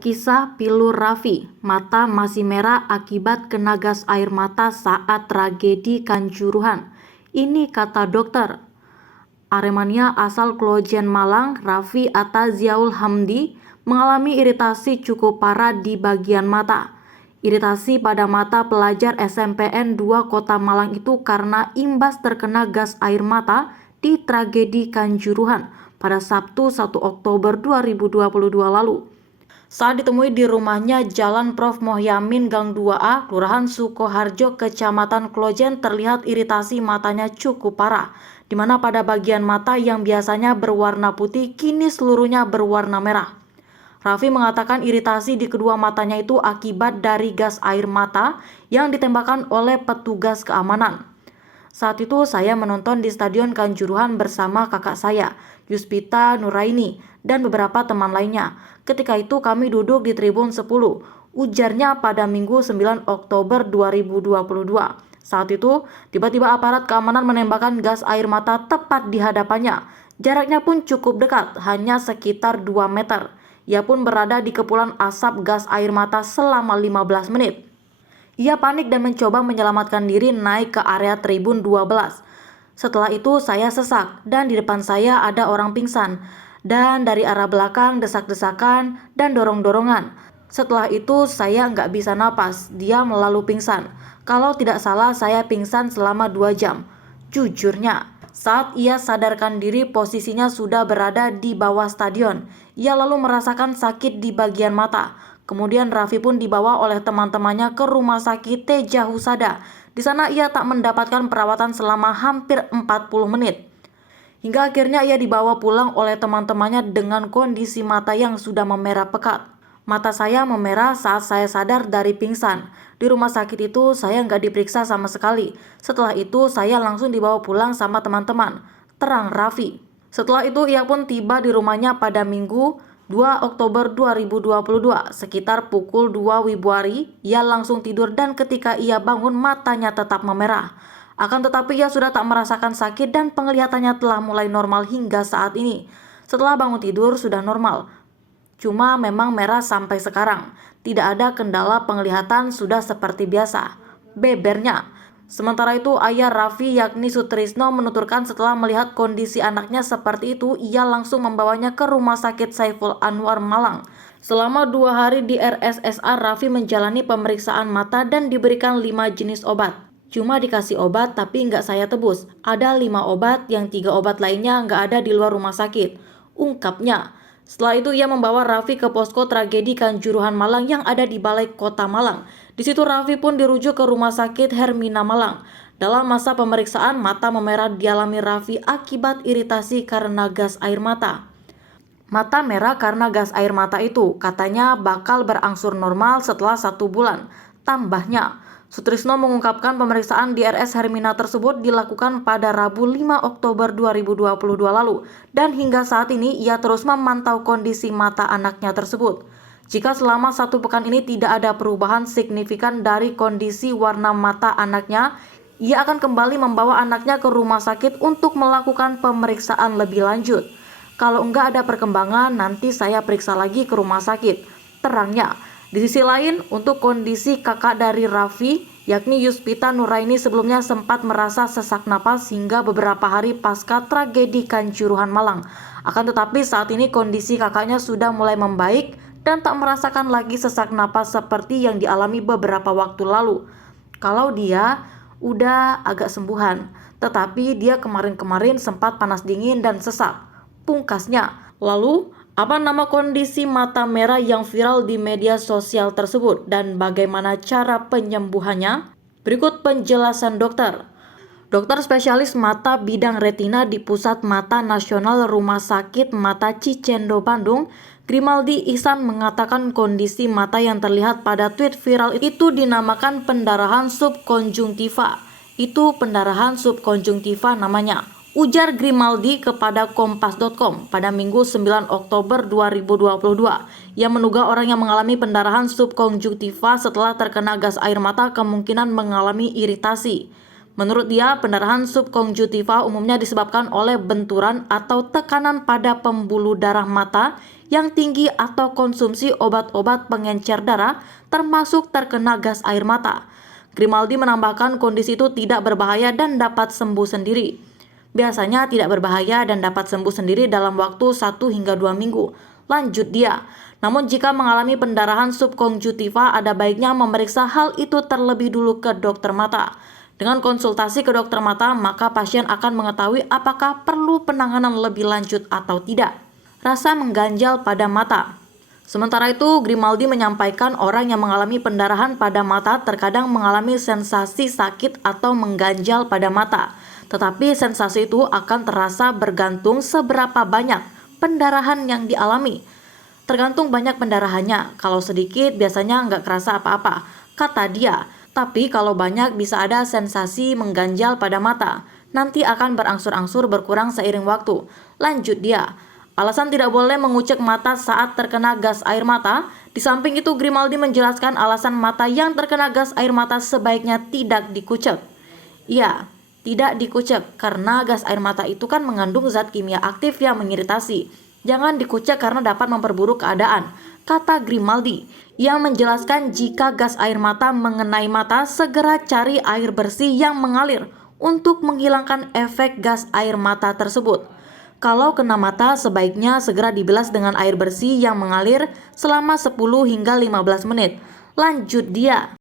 Kisah pilu Raffi, mata masih merah akibat kena gas air mata saat tragedi Kanjuruhan. Ini kata dokter. Aremania asal Klojen Malang, Raffi Ataziaul Hamdi, mengalami iritasi cukup parah di bagian mata. Iritasi pada mata pelajar SMPN 2 Kota Malang itu karena imbas terkena gas air mata di tragedi Kanjuruhan pada Sabtu 1 Oktober 2022 lalu. Saat ditemui di rumahnya Jalan Prof. Mohyamin Gang 2A, Kelurahan Sukoharjo, Kecamatan Klojen, terlihat iritasi matanya cukup parah, di mana pada bagian mata yang biasanya berwarna putih kini seluruhnya berwarna merah. Raffi mengatakan iritasi di kedua matanya itu akibat dari gas air mata yang ditembakkan oleh petugas keamanan. Saat itu saya menonton di Stadion Kanjuruhan bersama kakak saya, Yuspita Nuraini, dan beberapa teman lainnya. Ketika itu kami duduk di tribun 10, ujarnya pada Minggu 9 Oktober 2022. Saat itu, tiba-tiba aparat keamanan menembakkan gas air mata tepat di hadapannya. Jaraknya pun cukup dekat, hanya sekitar 2 meter. Ia pun berada di kepulan asap gas air mata selama 15 menit. Ia panik dan mencoba menyelamatkan diri naik ke area tribun 12. Setelah itu saya sesak dan di depan saya ada orang pingsan. Dan dari arah belakang desak-desakan dan dorong-dorongan. Setelah itu saya nggak bisa napas, dia lalu pingsan. Kalau tidak salah saya pingsan selama 2 jam. Jujurnya, saat ia sadarkan diri posisinya sudah berada di bawah stadion. Ia lalu merasakan sakit di bagian mata. Kemudian Raffi pun dibawa oleh teman-temannya ke rumah sakit Teja Husada. Di sana ia tak mendapatkan perawatan selama hampir 40 menit. Hingga akhirnya ia dibawa pulang oleh teman-temannya dengan kondisi mata yang sudah memerah pekat. Mata saya memerah saat saya sadar dari pingsan. Di rumah sakit itu saya nggak diperiksa sama sekali. Setelah itu saya langsung dibawa pulang sama teman-teman. Terang Raffi. Setelah itu ia pun tiba di rumahnya pada Minggu 2 Oktober 2022 sekitar pukul 2 Wibuari. Ia langsung tidur dan ketika ia bangun matanya tetap memerah. Akan tetapi ia sudah tak merasakan sakit dan penglihatannya telah mulai normal hingga saat ini. Setelah bangun tidur sudah normal. Cuma memang merah sampai sekarang. Tidak ada kendala penglihatan, sudah seperti biasa. Bebernya. Sementara itu ayah Raffi yakni Sutrisno menuturkan setelah melihat kondisi anaknya seperti itu, ia langsung membawanya ke Rumah Sakit Saiful Anwar Malang. Selama 2 hari di RSSA, Raffi menjalani pemeriksaan mata dan diberikan 5 jenis obat. Cuma dikasih obat tapi nggak saya tebus. Ada 5 obat, yang 3 obat lainnya nggak ada di luar rumah sakit, ungkapnya. Setelah itu ia membawa Raffi ke posko tragedi Kanjuruhan Malang yang ada di Balai Kota Malang. Di situ Raffi pun dirujuk ke Rumah Sakit Hermina Malang. Dalam masa pemeriksaan, mata memerah dialami Raffi akibat iritasi karena gas air mata. Mata merah karena gas air mata itu katanya bakal berangsur normal setelah 1 bulan. Tambahnya, Sutrisno mengungkapkan pemeriksaan di RS Hermina tersebut dilakukan pada Rabu 5 Oktober 2022 lalu dan hingga saat ini ia terus memantau kondisi mata anaknya tersebut. Jika selama 1 pekan ini tidak ada perubahan signifikan dari kondisi warna mata anaknya, ia akan kembali membawa anaknya ke rumah sakit untuk melakukan pemeriksaan lebih lanjut. Kalau enggak ada perkembangan, nanti saya periksa lagi ke rumah sakit, terangnya. Di sisi lain, untuk kondisi kakak dari Raffi, yakni Yuspita Nuraini sebelumnya sempat merasa sesak napas hingga beberapa hari pasca tragedi Kanjuruhan Malang. Akan tetapi saat ini kondisi kakaknya sudah mulai membaik dan tak merasakan lagi sesak napas seperti yang dialami beberapa waktu lalu. Kalau dia udah agak sembuhan, tetapi dia kemarin-kemarin sempat panas dingin dan sesak, pungkasnya. Lalu, apa nama kondisi mata merah yang viral di media sosial tersebut dan bagaimana cara penyembuhannya? Berikut penjelasan dokter. Dokter spesialis mata bidang retina di Pusat Mata Nasional Rumah Sakit Mata Cicendo Bandung, Grimaldi Ihsan mengatakan kondisi mata yang terlihat pada tweet viral itu dinamakan pendarahan subkonjungtiva. Itu pendarahan subkonjungtiva namanya, ujar Grimaldi kepada Kompas.com pada Minggu 9 Oktober 2022. Ia menduga orang yang mengalami pendarahan subkonjungtiva setelah terkena gas air mata kemungkinan mengalami iritasi. Menurut dia, pendarahan subkonjuktiva umumnya disebabkan oleh benturan atau tekanan pada pembuluh darah mata yang tinggi atau konsumsi obat-obat pengencer darah, termasuk terkena gas air mata. Grimaldi menambahkan kondisi itu tidak berbahaya dan dapat sembuh sendiri. Biasanya tidak berbahaya dan dapat sembuh sendiri dalam waktu 1 hingga 2 minggu. Lanjut dia. Namun jika mengalami pendarahan subkonjuktiva, ada baiknya memeriksa hal itu terlebih dulu ke dokter mata. Dengan konsultasi ke dokter mata, maka pasien akan mengetahui apakah perlu penanganan lebih lanjut atau tidak. Rasa mengganjal pada mata. Sementara itu, Grimaldi menyampaikan orang yang mengalami pendarahan pada mata terkadang mengalami sensasi sakit atau mengganjal pada mata. Tetapi sensasi itu akan terasa bergantung seberapa banyak pendarahan yang dialami. Tergantung banyak pendarahannya, kalau sedikit biasanya nggak kerasa apa-apa, kata dia. Tapi kalau banyak bisa ada sensasi mengganjal pada mata. Nanti akan berangsur-angsur berkurang seiring waktu. Lanjut dia. Alasan tidak boleh mengucek mata saat terkena gas air mata. Di samping itu, Grimaldi menjelaskan alasan mata yang terkena gas air mata sebaiknya tidak dikucek. Ya, tidak dikucek karena gas air mata itu kan mengandung zat kimia aktif yang mengiritasi. Jangan dikucek karena dapat memperburuk keadaan, kata Grimaldi. Ia menjelaskan jika gas air mata mengenai mata, segera cari air bersih yang mengalir untuk menghilangkan efek gas air mata tersebut. Kalau kena mata, sebaiknya segera dibilas dengan air bersih yang mengalir selama 10 hingga 15 menit. Lanjut dia.